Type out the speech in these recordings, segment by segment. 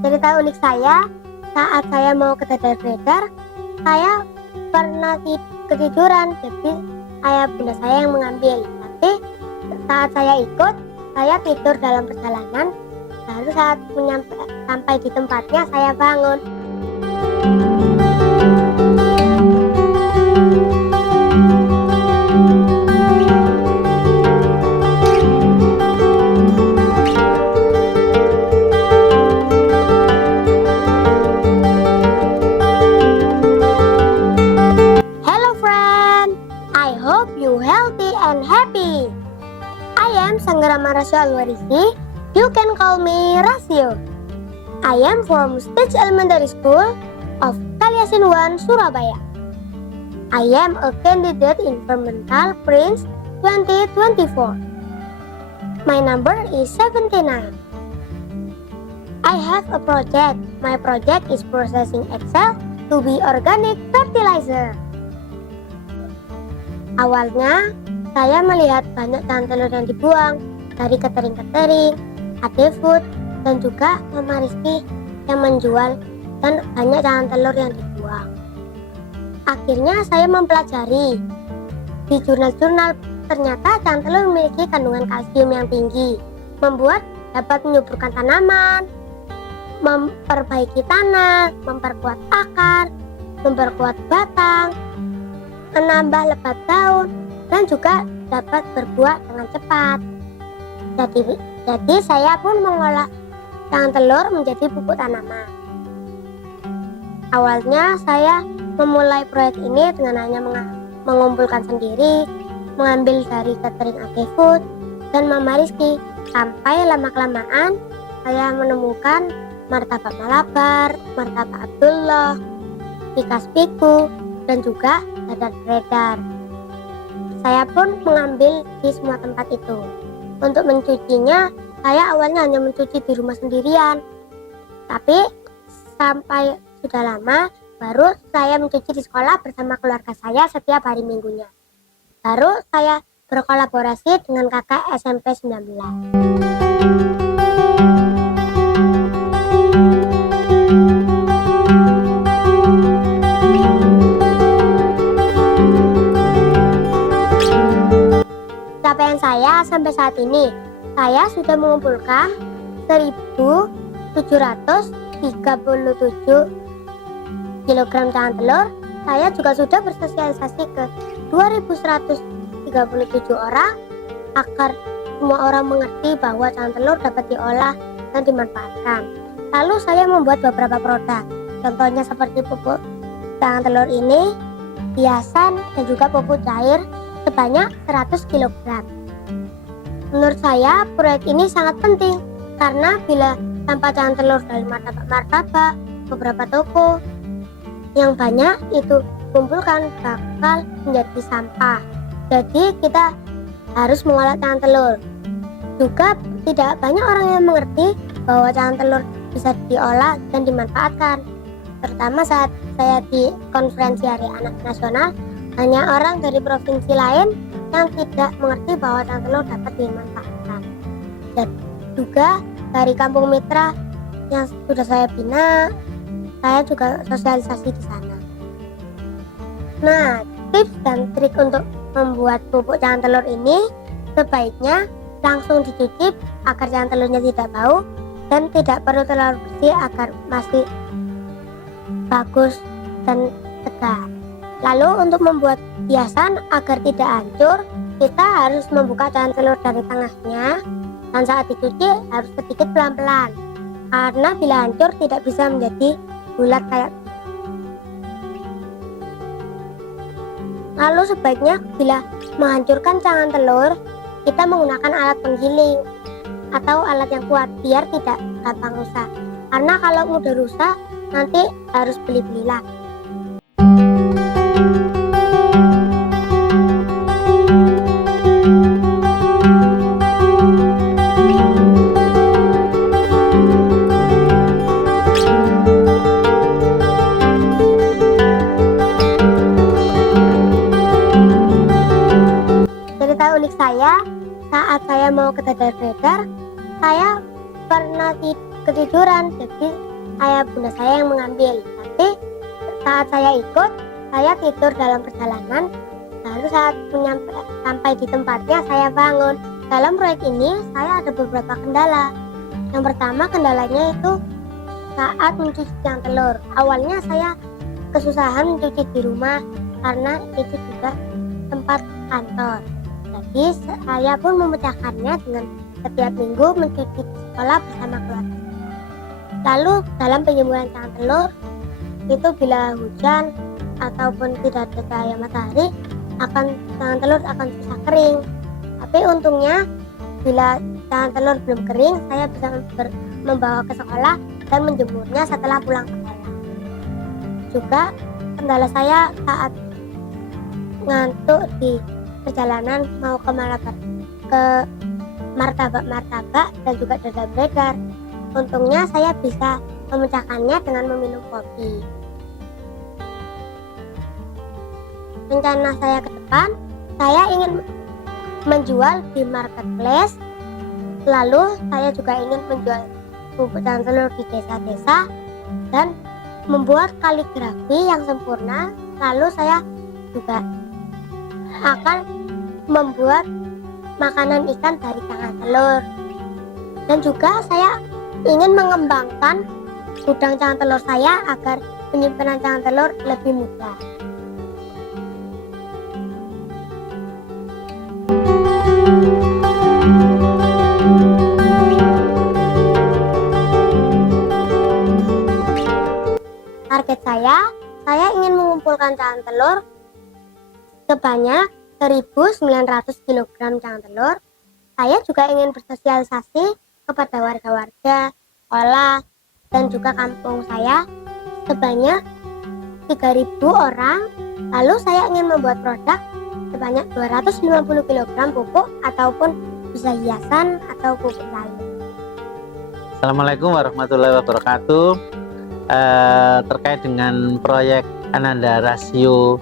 Cerita unik saya, saat saya mau ke dadar beredar, saya pernah ketiduran, jadi ayah bunda saya yang mengambil. Tapi saat saya ikut, saya tidur dalam perjalanan, lalu saat sampai di tempatnya saya bangun. Hello friend, I hope you healthy and happy. I am Sanggarama Rasya Alwarisi. You can call me Rasio. I am from Stage Elementary School of Kaliasin 1, Surabaya. I am a candidate in Environmental Prince 2024. My number is 79. I have a project. My project is processing Excel to be organic fertilizer. Awalnya, saya melihat banyak caan telur yang dibuang dari catering-catering, AD Food, dan juga Mama Rizky yang menjual dan banyak caan telur yang dibuang. Akhirnya saya mempelajari di jurnal-jurnal, ternyata caan telur memiliki kandungan kalsium yang tinggi, membuat dapat menyuburkan tanaman, memperbaiki tanah, memperkuat akar, memperkuat batang, menambah lebat daun, dan juga dapat berbuah dengan cepat. Jadi saya pun mengolah caan telur menjadi pupuk tanaman. Awalnya saya memulai proyek ini dengan hanya mengumpulkan sendiri, mengambil dari catering AD Food dan Mama Rizky, sampai lama-kelamaan saya menemukan martabak Malabar, martabak Abdullah, pikas piku, dan juga dadar beredar. Saya pun mengambil di semua tempat itu. Untuk mencucinya, saya awalnya hanya mencuci di rumah sendirian. Tapi sampai sudah lama, baru saya mencuci di sekolah bersama keluarga saya setiap hari minggunya. Baru saya berkolaborasi dengan kakak SMP 19. Capaian saya sampai saat ini, saya sudah mengumpulkan 1.737 kg caan telur. Saya juga sudah bersosialisasi ke 2.137 orang agar semua orang mengerti bahwa caan telur dapat diolah dan dimanfaatkan. Lalu saya membuat beberapa produk, contohnya seperti pupuk caan telur ini, hiasan, dan juga pupuk cair sebanyak 100 kg. Menurut saya, proyek ini sangat penting karena bila tanpa caan telur dari martabak, beberapa toko yang banyak itu kumpulkan bakal menjadi sampah. Jadi kita harus mengolah caan telur. Juga tidak banyak orang yang mengerti bahwa caan telur bisa diolah dan dimanfaatkan. Terutama saat saya di konferensi Hari Anak Nasional, hanya orang dari provinsi lain yang tidak mengerti bahwa caan telur dapat dimanfaatkan. Dan juga dari kampung mitra yang sudah saya bina, saya juga sosialisasi di sana. Nah, tips dan trik untuk membuat pupuk caan telur ini sebaiknya langsung dicuci agar caan telurnya tidak bau dan tidak perlu terlalu bersih agar masih bagus dan tegar. Lalu untuk membuat hiasan agar tidak hancur, kita harus membuka caan telur dari tengahnya dan saat dicuci harus sedikit pelan-pelan, karena bila hancur tidak bisa menjadi bulat kayak. Lalu sebaiknya bila menghancurkan caan telur, kita menggunakan alat penggiling atau alat yang kuat biar tidak gampang rusak, karena kalau mudah rusak nanti harus beli-beli lagi. Cerita unik saya, saat saya mau ke dadar beredar, saya pernah ketiduran ketiduran, jadi ayah bunda saya yang mengambil. Tapi saat saya ikut, saya tidur dalam perjalanan. Lalu saat sampai di tempatnya saya bangun. Dalam proyek ini saya ada beberapa kendala. Yang pertama, kendalanya itu saat mencuci tiang telur. Awalnya saya kesusahan mencuci di rumah karena itu juga tempat kantor. Jadi saya pun memecahkannya dengan setiap minggu mencuci di sekolah bersama keluarga. Lalu dalam penjemuran tiang telur itu bila hujan ataupun tidak ada cahaya matahari, tiang telur akan susah kering. Tapi untungnya bila tiang telur belum kering, saya bisa membawa ke sekolah dan menjemurnya setelah pulang sekolah. Juga kendala saya saat ngantuk di perjalanan mau ke martabak dan juga dadar-dadar. Untungnya saya bisa memecahkannya dengan meminum kopi. Rencana saya ke depan, saya ingin menjual di marketplace. Lalu saya juga ingin menjual bubuk dan telur di desa-desa dan membuat kaligrafi yang sempurna. Lalu saya juga akan membuat makanan ikan dari tiang telur. Dan juga saya ingin mengembangkan gudang tiang telur saya agar penyimpanan tiang telur lebih mudah. Target saya ingin mengumpulkan tiang telur sebanyak 1.900 kg tiang telur. Saya juga ingin bersosialisasi kepada warga-warga, sekolah, dan juga kampung saya sebanyak 3.000 orang. Lalu saya ingin membuat produk sebanyak 250 kg pupuk ataupun bisa hiasan atau pupuk lain. Assalamualaikum warahmatullahi wabarakatuh. Terkait dengan proyek Ananda Rasio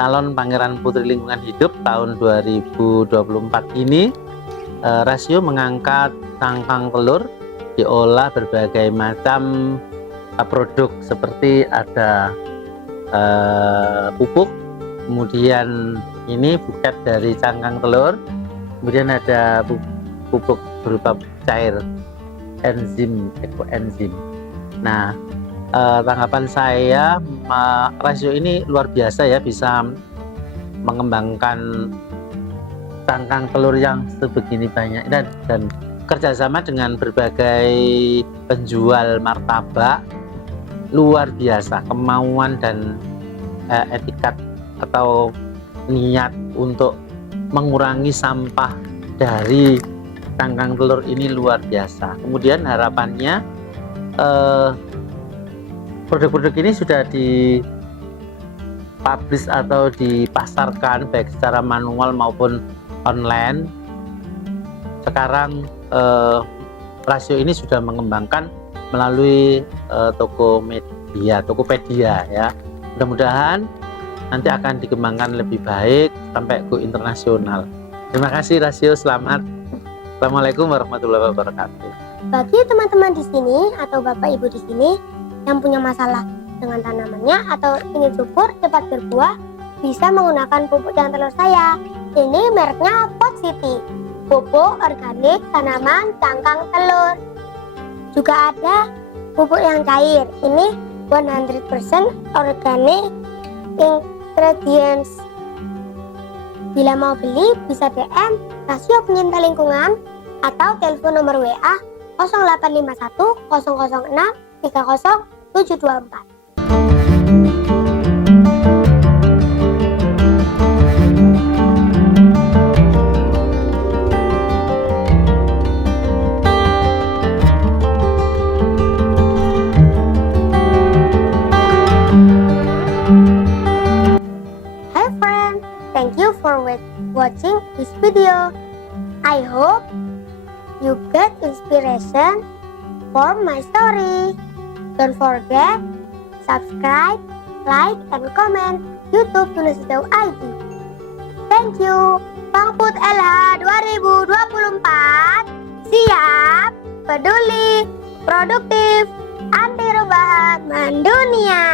Calon Pangeran Putri Lingkungan Hidup tahun 2024 ini, Rasio mengangkat cangkang telur diolah berbagai macam produk seperti ada pupuk, kemudian ini buket dari cangkang telur, kemudian ada pupuk berupa cair enzim, ekoenzim. Nah, tanggapan saya, Rasio ini luar biasa ya, bisa mengembangkan cangkang telur yang sebegini banyak dan kerjasama dengan berbagai penjual martabak. Luar biasa kemauan dan etikat atau niat untuk mengurangi sampah dari cangkang telur ini luar biasa. Kemudian harapannya produk-produk ini sudah dipublish atau dipasarkan baik secara manual maupun online. Sekarang Rasio ini sudah mengembangkan melalui Tokopedia ya. Mudah-mudahan nanti akan dikembangkan lebih baik sampai go internasional. Terima kasih Rasio, selamat. Assalamualaikum warahmatullahi wabarakatuh. Bagi teman-teman di sini atau Bapak Ibu di sini yang punya masalah dengan tanamannya atau ingin subur cepat berbuah, bisa menggunakan pupuk tiang telur saya. Ini mereknya Pot City, pupuk organik tanaman cangkang telur. Juga ada pupuk yang cair, ini 100% organic ingredients. Bila mau beli bisa DM Rasio Pencinta Lingkungan atau telepon nomor WA 0851 006 30724. Hi friend, thank you for watching this video. I hope you get inspiration for my story. Don't forget subscribe, like, and comment YouTube Tulis Jauh ID. Thank you. Pangput LH 2024 siap peduli. produktif, anti rebahan, mendunia.